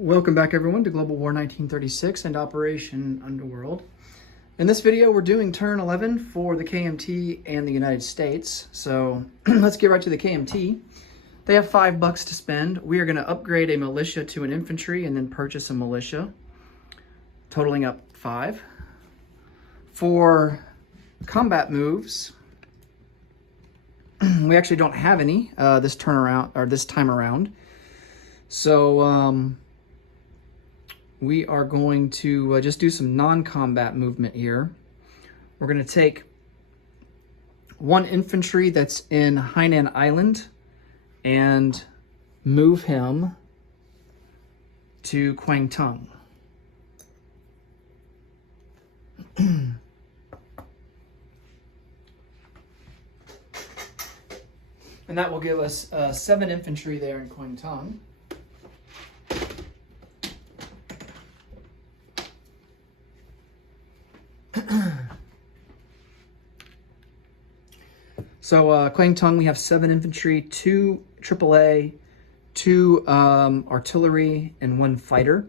Welcome back everyone to Global War 1936 and Operation Underworld. In this video we're doing turn 11 for the KMT and the United States. So let's get right to the KMT. They have $5 to spend. We are going to upgrade a militia to an infantry and then purchase a militia, totaling up 5. For combat moves, we actually don't have any this time around. So we are going to just do some non-combat movement here. We're going to take 1 infantry that's in Hainan Island and move him to Kwangtung. And that will give us 7 infantry there in Kwangtung. So Kwangtung, we have 7 infantry, 2 AAA, 2 artillery, and 1 fighter.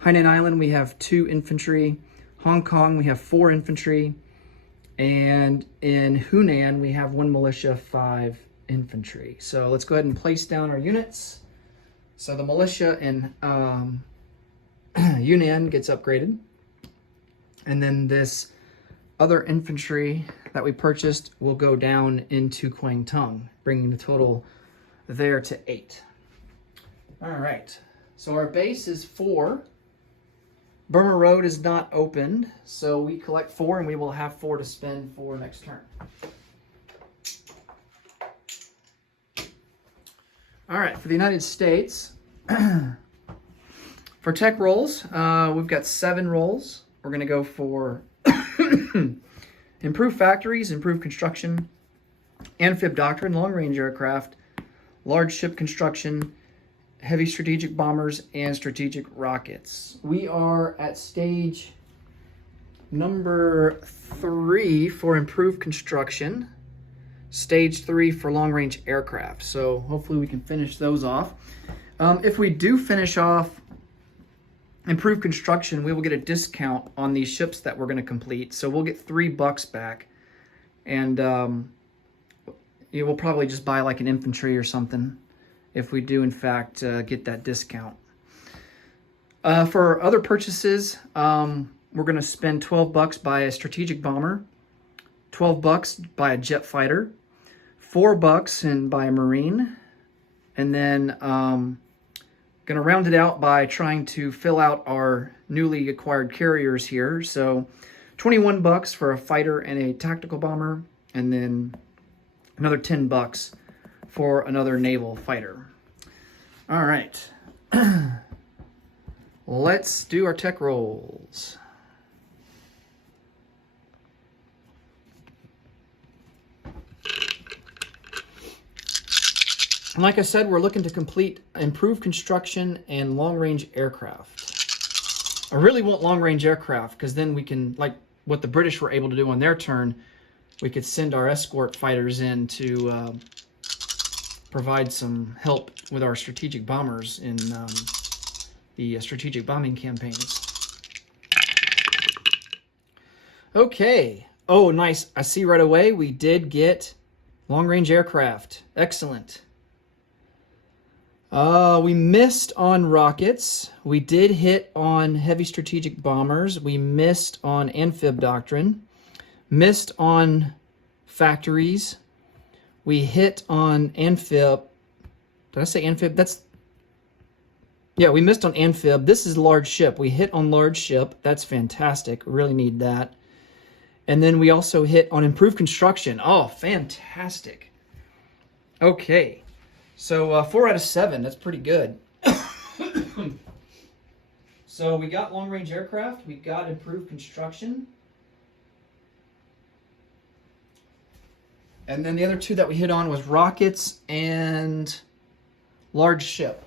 Hainan Island, we have 2 infantry. Hong Kong, we have 4 infantry. And in Hunan, we have 1 militia, 5 infantry. So let's go ahead and place down our units. So the militia in Yunnan gets upgraded. And then this other infantry that we purchased will go down into Kwangtung, bringing the total there to 8. All right, so our base is 4. Burma Road is not opened, so we collect 4 and we will have 4 to spend for next turn. All right, for the United States, for tech rolls, we've got 7 rolls. We're going to go for improved factories, improved construction, amphib doctrine, long-range aircraft, large ship construction, heavy strategic bombers, and strategic rockets. We are at stage number 3 for improved construction, stage 3 for long-range aircraft. So hopefully we can finish those off. If we do finish off improved construction, we will get a discount on these ships that we're going to complete. So we'll get $3 back, and we'll probably just buy like an infantry or something if we do in fact get that discount. For other purchases, we're going to spend $12 by a strategic bomber, $12 by a jet fighter, $4 and by a marine, and then going to round it out by trying to fill out our newly acquired carriers here. So $21 for a fighter and a tactical bomber, and then another $10 for another naval fighter. All right. Let's do our tech rolls. And like I said, we're looking to complete improved construction and long-range aircraft. I really want long-range aircraft because then we can, like what the British were able to do on their turn, we could send our escort fighters in to provide some help with our strategic bombers in the strategic bombing campaigns. Okay. Oh, nice. I see right away we did get long-range aircraft. Excellent. We missed on rockets. We did hit on heavy strategic bombers. We missed on amphib doctrine. Missed on factories. We hit on amphib. Did I say amphib? Yeah, we missed on amphib. This is large ship. We hit on large ship. That's fantastic. Really need that. And then we also hit on improved construction. Oh, fantastic. Okay. So 4 out of 7, that's pretty good. So we got long-range aircraft, we got improved construction. And then the other 2 that we hit on was rockets and large ship.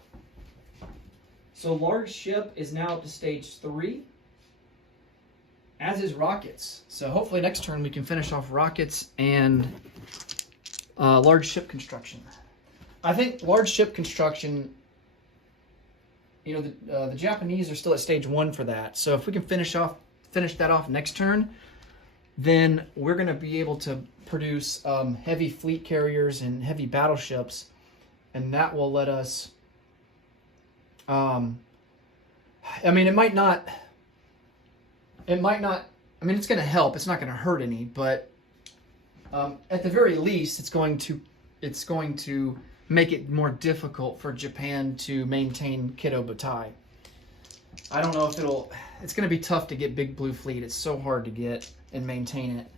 So large ship is now up to stage 3, as is rockets. So hopefully next turn we can finish off rockets and large ship construction. I think large ship construction the Japanese are still at stage 1 for that. So if we can finish that off next turn, then we're going to be able to produce heavy fleet carriers and heavy battleships, and that will let us. I mean, it might not. I mean, it's going to help. It's not going to hurt any, but at the very least, it's going to make it more difficult for Japan to maintain Kido Butai. I don't know if it's going to be tough to get Big Blue Fleet. It's so hard to get and maintain it.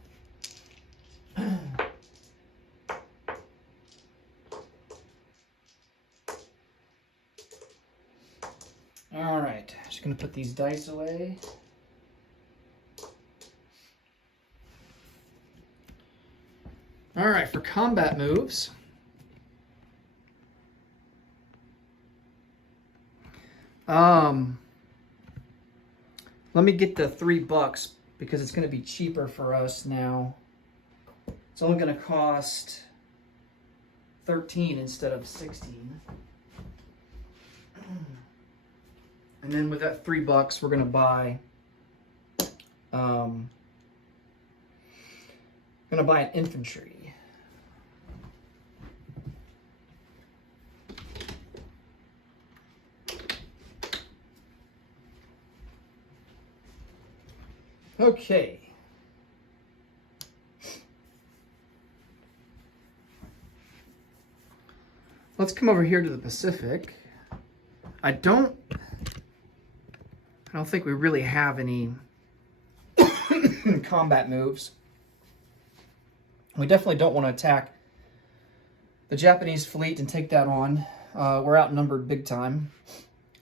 All right, just going to put these dice away. All right, for combat moves. Let me get the $3 because it's going to be cheaper for us now. It's only going to cost 13 instead of 16. And then with that $3, we're going to buy an infantry. Okay. Let's come over here to the Pacific. I don't think we really have any combat moves. We definitely don't want to attack the Japanese fleet and take that on. We're outnumbered big time.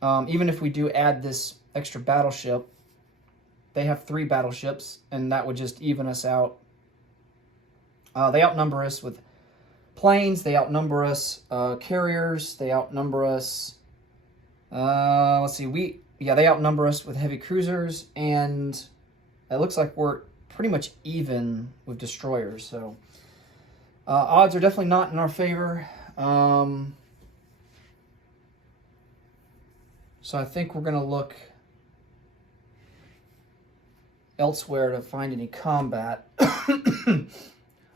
Even if we do add this extra battleship, they have 3 battleships, and that would just even us out. They outnumber us with planes. They outnumber us carriers. They outnumber us. Let's see. They outnumber us with heavy cruisers, and it looks like we're pretty much even with destroyers. So odds are definitely not in our favor. So I think we're going to look elsewhere to find any combat.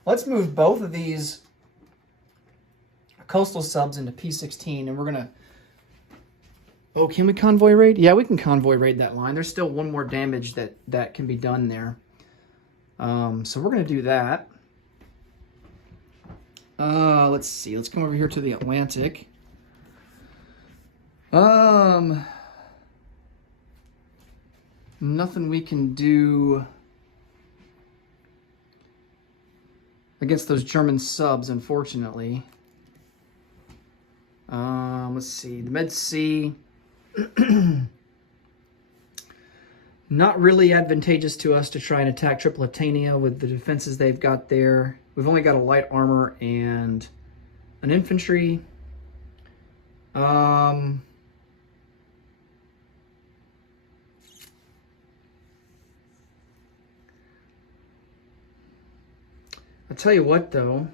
Let's move both of these coastal subs into P16, and we're going to... Oh, can we convoy raid? Yeah, we can convoy raid that line. There's still one more damage that can be done there. So we're going to do that. Let's see. Let's come over here to the Atlantic. Nothing we can do against those German subs, unfortunately. Let's see. The Med Sea. Not really advantageous to us to try and attack Tripolitania with the defenses they've got there. We've only got a light armor and an infantry. I'll tell you what, though.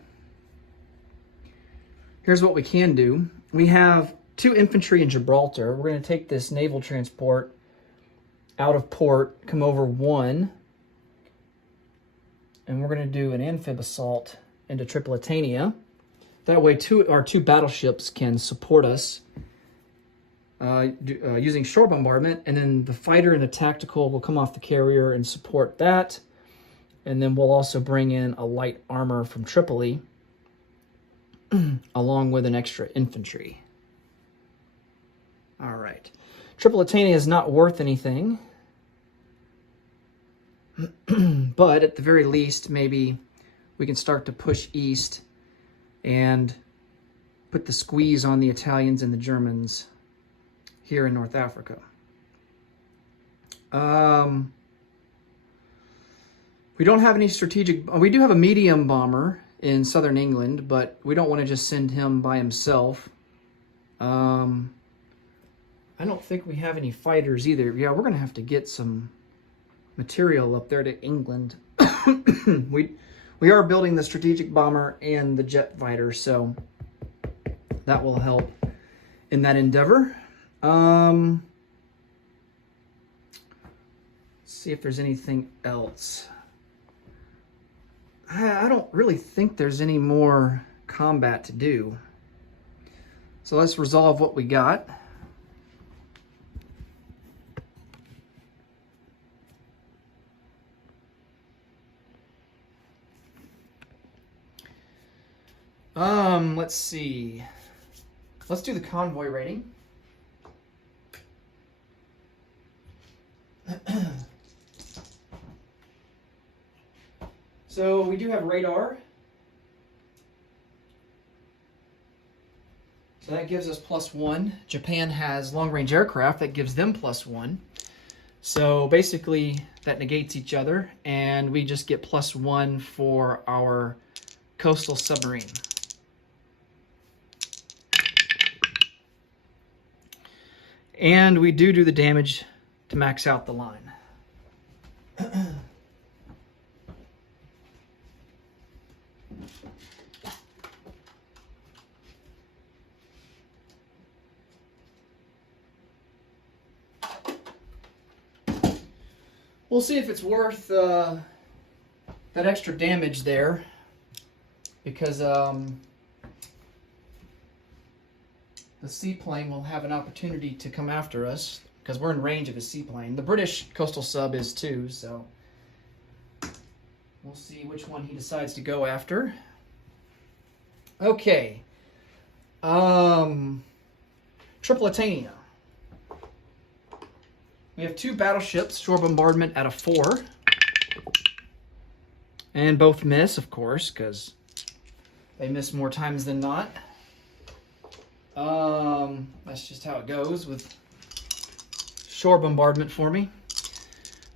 Here's what we can do. We have 2 infantry in Gibraltar. We're going to take this naval transport out of port, come over 1, and we're going to do an amphib assault into Tripolitania. That way, our 2 battleships can support us using shore bombardment, and then the fighter and the tactical will come off the carrier and support that. And then we'll also bring in a light armor from Tripoli along with an extra infantry. All right. Tripolitania is not worth anything. But at the very least, maybe we can start to push east and put the squeeze on the Italians and the Germans here in North Africa. We don't have any strategic... We do have a medium bomber in southern England, but we don't want to just send him by himself. I don't think we have any fighters either. Yeah, we're going to have to get some material up there to England. We are building the strategic bomber and the jet fighter, so that will help in that endeavor. Let's see if there's anything else. I don't really think there's any more combat to do. So let's resolve what we got. Let's see. Let's do the convoy rating. So we do have radar. So that gives us +1. Japan has long-range aircraft. That gives them +1. So basically that negates each other, and we just get +1 for our coastal submarine. And we do the damage to max out the line. We'll see if it's worth that extra damage there, because the seaplane will have an opportunity to come after us, because we're in range of a seaplane. The British coastal sub is too, so we'll see which one he decides to go after. Okay. Tripolitania. We have 2 battleships, shore bombardment at a 4. And both miss, of course, because they miss more times than not. That's just how it goes with shore bombardment for me.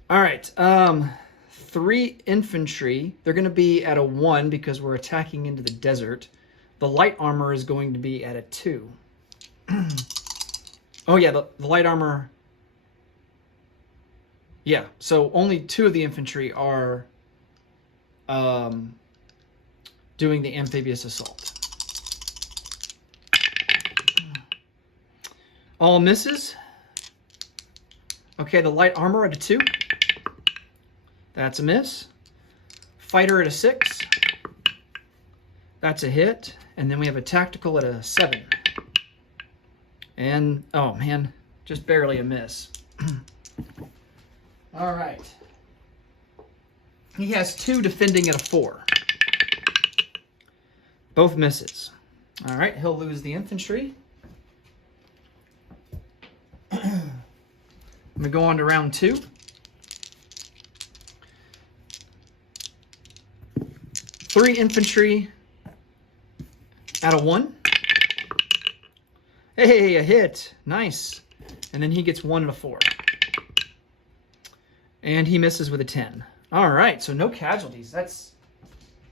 All right, 3 infantry. They're going to be at a 1 because we're attacking into the desert. The light armor is going to be at a 2. Oh yeah, the light armor. Yeah, so only 2 of the infantry are doing the amphibious assault. All misses. Okay, the light armor at a 2. That's a miss. Fighter at a 6. That's a hit. And then we have a tactical at a 7. And, oh man, just barely a miss. All right. He has 2 defending at a 4. Both misses. All right, he'll lose the infantry. I'm going to go on to round 2. Three infantry at a 1. Hey, a hit. Nice. And then he gets 1 and a 4. And he misses with a 10. All right, so no casualties. That's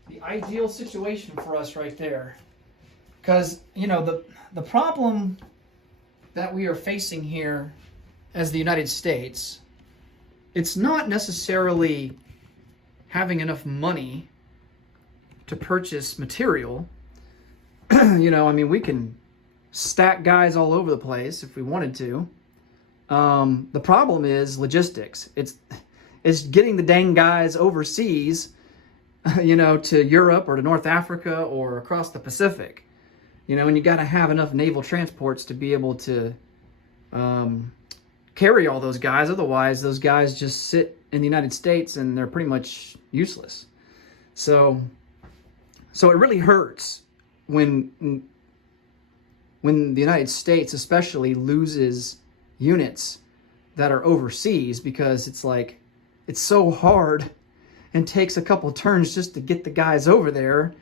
the ideal situation for us right there. Because, you know, the problem that we are facing here as the United States, it's not necessarily having enough money to purchase material. You know, I mean, we can stack guys all over the place if we wanted to. The problem is logistics. It's getting the dang guys overseas, you know, to Europe or to North Africa or across the Pacific. You know, and you got to have enough naval transports to be able to carry all those guys. Otherwise, those guys just sit in the United States and they're pretty much useless. So it really hurts when the United States especially loses units that are overseas, because it's like, it's so hard and takes a couple turns just to get the guys over there.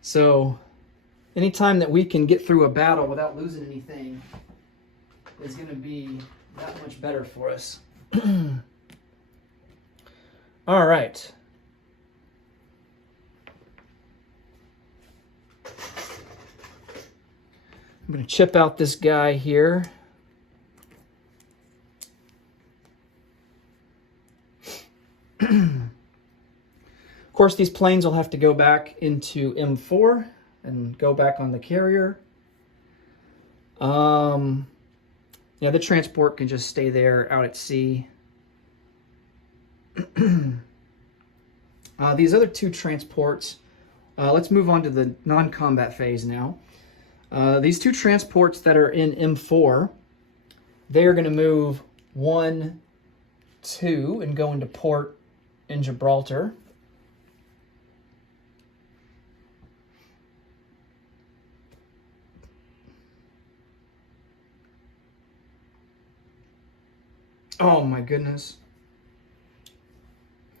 So anytime that we can get through a battle without losing anything is going to be that much better for us. All right. I'm going to chip out this guy here. Of course, these planes will have to go back into M4 and go back on the carrier. Yeah, the transport can just stay there out at sea. These other two transports, let's move on to the non-combat phase now. These two transports that are in M4, they are going to move 1, 2, and go into port in Gibraltar. Oh my goodness.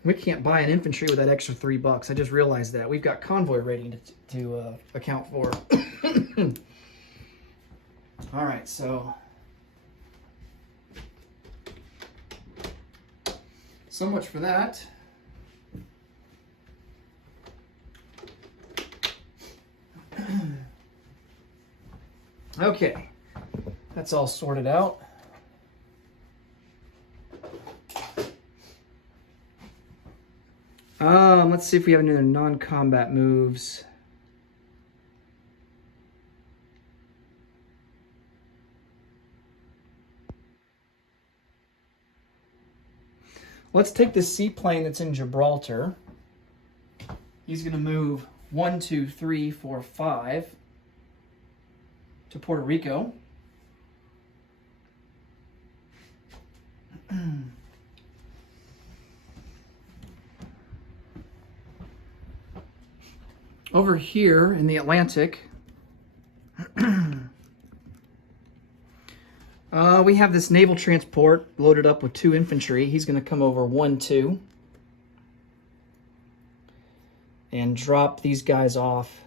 We can't buy an infantry with that extra $3. I just realized that. We've got convoy rating to account for. All right, so much for that. Okay, that's all sorted out. Let's see if we have any other non-combat moves. Let's take the seaplane that's in Gibraltar. He's going to move 1, 2, 3, 4, 5 to Puerto Rico. Over here in the Atlantic, we have this naval transport loaded up with 2 infantry. He's going to come over 1, 2 and drop these guys off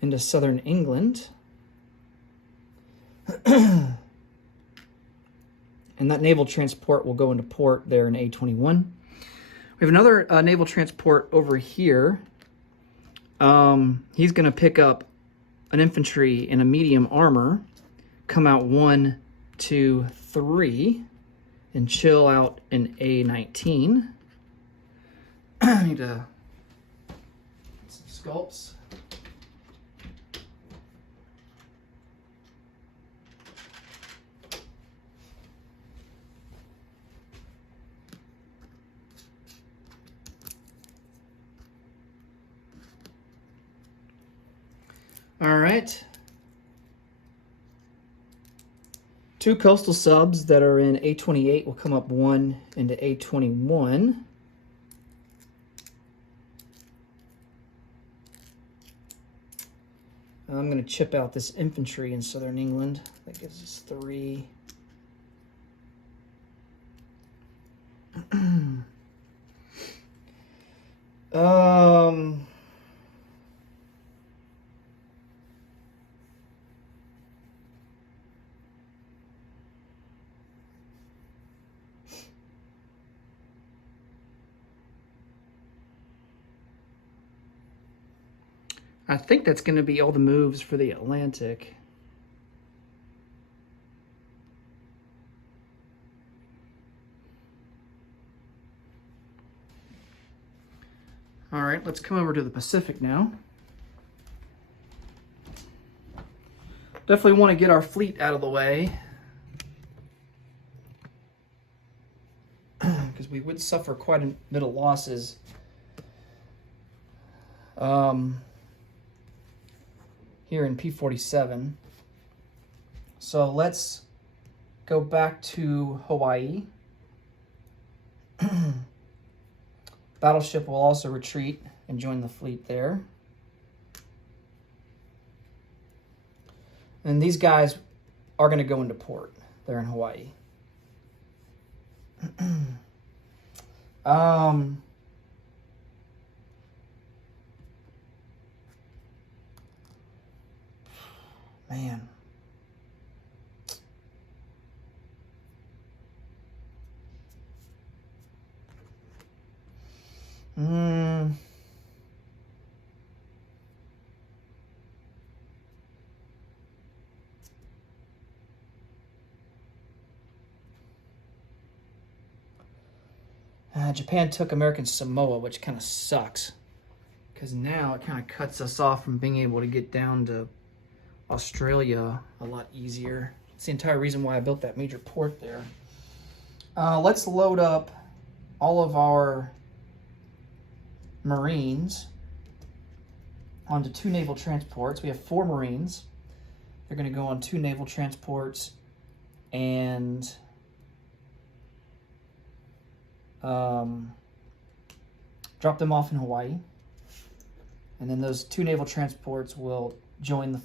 into southern England. And that naval transport will go into port there in A21. We have another naval transport over here. He's going to pick up an infantry in a medium armor, come out 1, 2, 3, and chill out in A19. I need to get some sculpts. All right. 2 coastal subs that are in A28 will come up 1 into A21. I'm going to chip out this infantry in southern England. That gives us 3. I think that's going to be all the moves for the Atlantic. All right, let's come over to the Pacific now. Definitely want to get our fleet out of the way, because we would suffer quite a bit of losses. Here in P47. So let's go back to Hawaii. Battleship will also retreat and join the fleet there. And these guys are going to go into port. They're in Hawaii. Man. Japan took American Samoa, which kind of sucks, because now it kind of cuts us off from being able to get down to Australia a lot easier. It's the entire reason why I built that major port there. Let's load up all of our Marines onto 2 naval transports. We have 4 Marines. They're going to go on 2 naval transports and drop them off in Hawaii. And then those 2 naval transports will join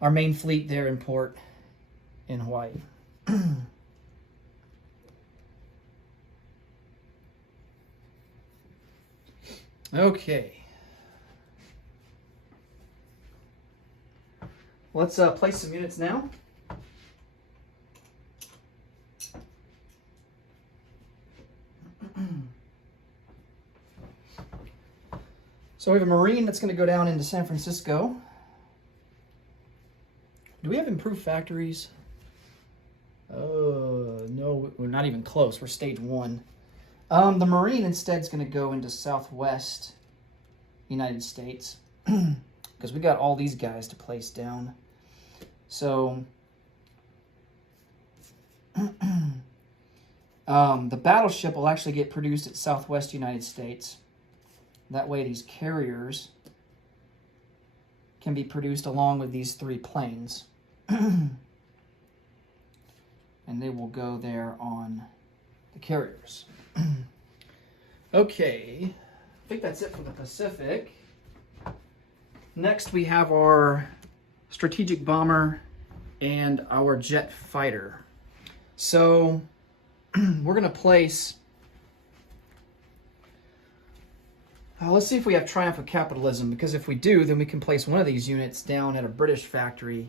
our main fleet there in port in Hawaii. Okay. Let's place some units now. So we have a Marine that's going to go down into San Francisco. Do we have improved factories? No, we're not even close. We're stage 1. The Marine instead is going to go into Southwest United States because we got all these guys to place down. So the battleship will actually get produced at Southwest United States. That way these carriers can be produced along with these 3 planes. And they will go there on the carriers. Okay, I think that's it for the Pacific. Next we have our strategic bomber and our jet fighter. So we're going to place... let's see if we have Triumph of Capitalism, because if we do, then we can place one of these units down at a British factory.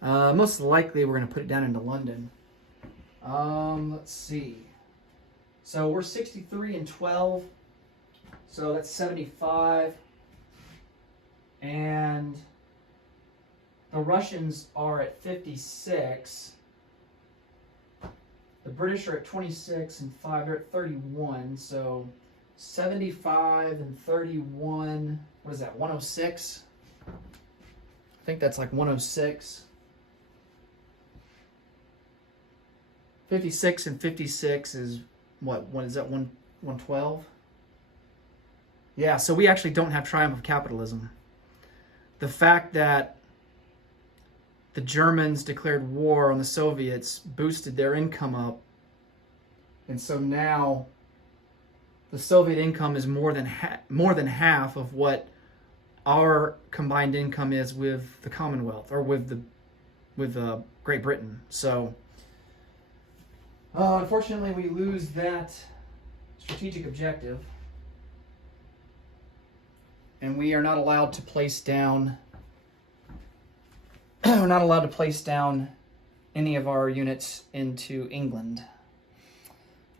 Most likely we're going to put it down into London. Let's see. So we're 63 and 12, so that's 75. And the Russians are at 56. The British are at 26 and 5, they're at 31, so 75 and 31, what is that, 106? I think that's like 106. 56 and 56 is what is that, 112? Yeah, so we actually don't have Triumph of Capitalism. The fact that the Germans declared war on the Soviets boosted their income up, and so now the Soviet income is more than half of what our combined income is with the Commonwealth, or with Great Britain. So unfortunately we lose that strategic objective, and we are not allowed to place down we're not allowed to place down any of our units into England.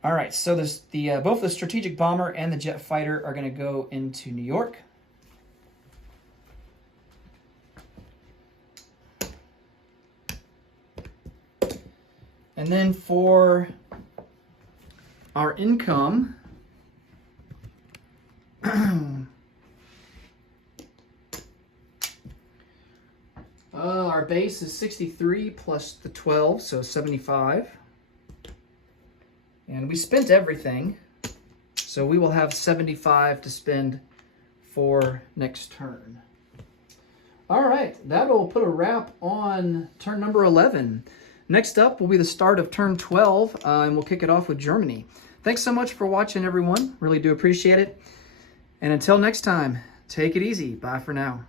All right, so both the strategic bomber and the jet fighter are going to go into New York. And then for our income, our base is 63 plus the 12, so 75. And we spent everything, so we will have 75 to spend for next turn. All right, that'll put a wrap on turn number 11. Next up will be the start of turn 12, and we'll kick it off with Germany. Thanks so much for watching, everyone. Really do appreciate it. And until next time, take it easy. Bye for now.